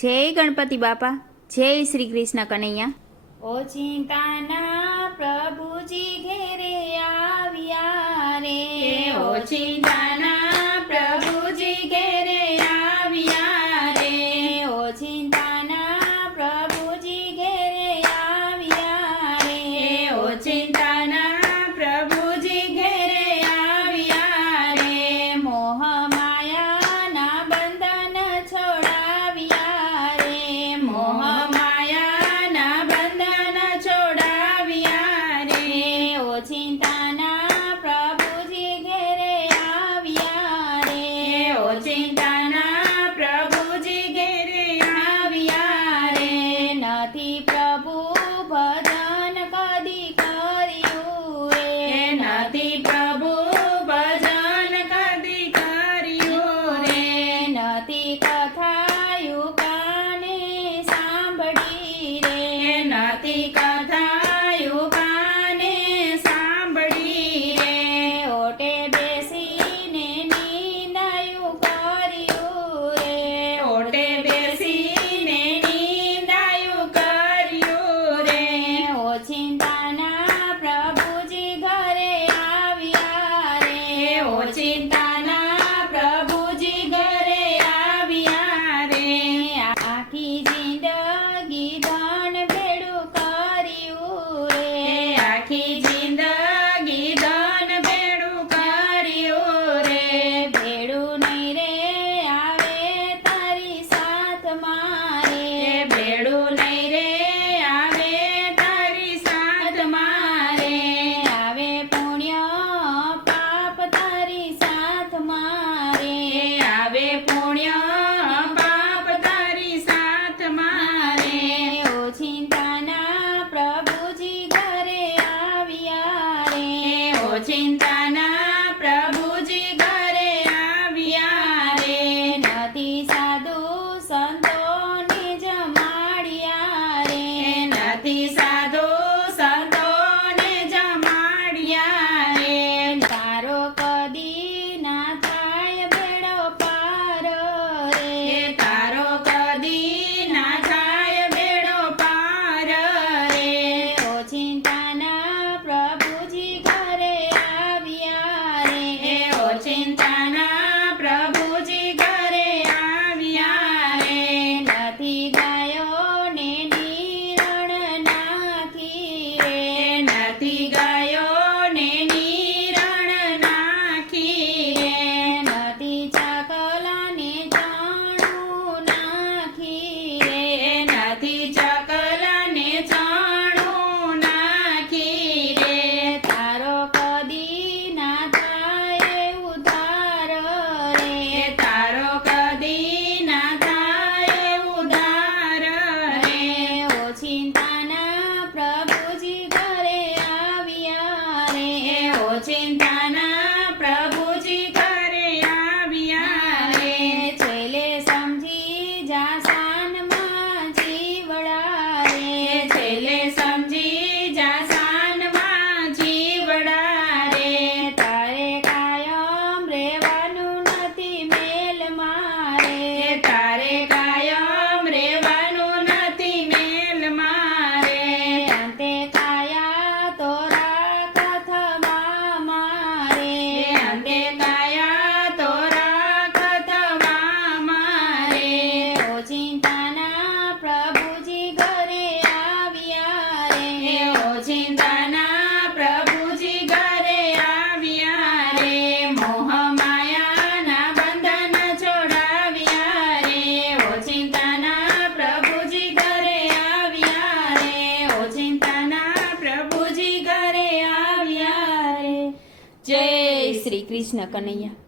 જય ગણપતિ બાપા, જય શ્રી કૃષ્ણ કનૈયા। ઓચિંતાના પ્રભુજી ઘેરે આવ્યા રે, ઓચિંતાના પ્રભુજી ઘેરે આવ્યા રે, ઓચિંતાના પ્રભુજી ઘેરે આવ્યા રે, ઓચિંતાના પ્રભુજી ઘેરે આવ્યા રે, મોહ માયાના બંધન છોડાવ્યા રે, મોહ માયાના બંધન છોડાવ્યા રે, ઓચિંતાના પ્રભુજી ઘેરે આવ્યા રે, ઓચિંતાના પ્રભુજી ઘેરે આવ્યા રે, નથી પ્રભુ ભજન કદી કર્યું રે, નથી પ્રભુ ભજન કદી કર્યું રે, નથી કથાયું કાને સાંભળી રે, નથી કથાયું કાને સાંભળી રે, ઓટે બેસીને નિંદાયું કર્યું રે, ઓટે બેસીને નિંદાયું કર્યું રે, ઓચિંતાના પ્રભુજી ઘરે આવ્યા રે, ઓચિંતાના પ્રભુજી ઘરે આવ્યા રે, આખી જિંદગી ધન ભેળું કર્યું રે, આખી જિંદગી ધન ભેળું કર્યું રે, ભેળું નહીં રે આવે તારી સાથ મારે, ભેળું નહીં રે આવે તારી સાથ મારે, આવે પુણ્ય પાપ તારી સાથ મારે, આવે પુણ્ય પાપ તારી સાથ મારે, ઓચિંતાના પ્રભુજી ઘરે આવ્યા રે, ઓચિંતાના પ્રભુજી ઘરે આવ્યા રે, નથી સાધુ સંતોને જમાડ્યા રે, નથી સાધુ સંતોને જમાડ્યા રે, તારો કદી ના થાય બેડો પાર રે, તારો કદી ના થાય બેડો પાર રે, ઓચિંતાના પ્રભુજી ઘરે આવ્યા રે, ઓચિંતાના પ્રભુજી ઘરે આવ્યા રે, નથી ગાયો ને નિરણ નાખી રે, નથી ગયો ને નિરણ નાખી રે, નથી ચાકલા ને ચાણું નાખી રે, નથી ચકલા ને ચાણું નાખી રે, તારો કદી ના થાય ઉધાર રે, તારો કદી ના થાય ઉધાર રે, ઓચિંતાના પ્રભુજી ઘરે આવ્યા રે, ઓચિંતાના પ્રભુજી ઘરે આવ્યા રે, છેલ્લે સમજી જા સાનમાં જીવડા રે, છેલ્લે સમજી જા સાનમાં જીવડા રે, તારે કાયમ રેવાનું નથી મેલ મારે, તારે કાયમ રેવાનું નથી મેલ મારે, અંતે કાયા તો રાખ થવા મારે, અંતે કાયા તો રાખ થવા મારે, ઓચિંતાના પ્રભુજી ઘરે આવ્યા રે, ઓચિંતાના પ્રભુજી ઘરે આવ્યા રે, મોહ માયાના બંધન છોડાવ્યા રે, ઓચિંતાના પ્રભુજી ઘરે આવ્યા રે, ઓચિંતાના પ્રભુજી ઘરે આવ્યા રે, જય શ્રી કૃષ્ણ કનૈયા।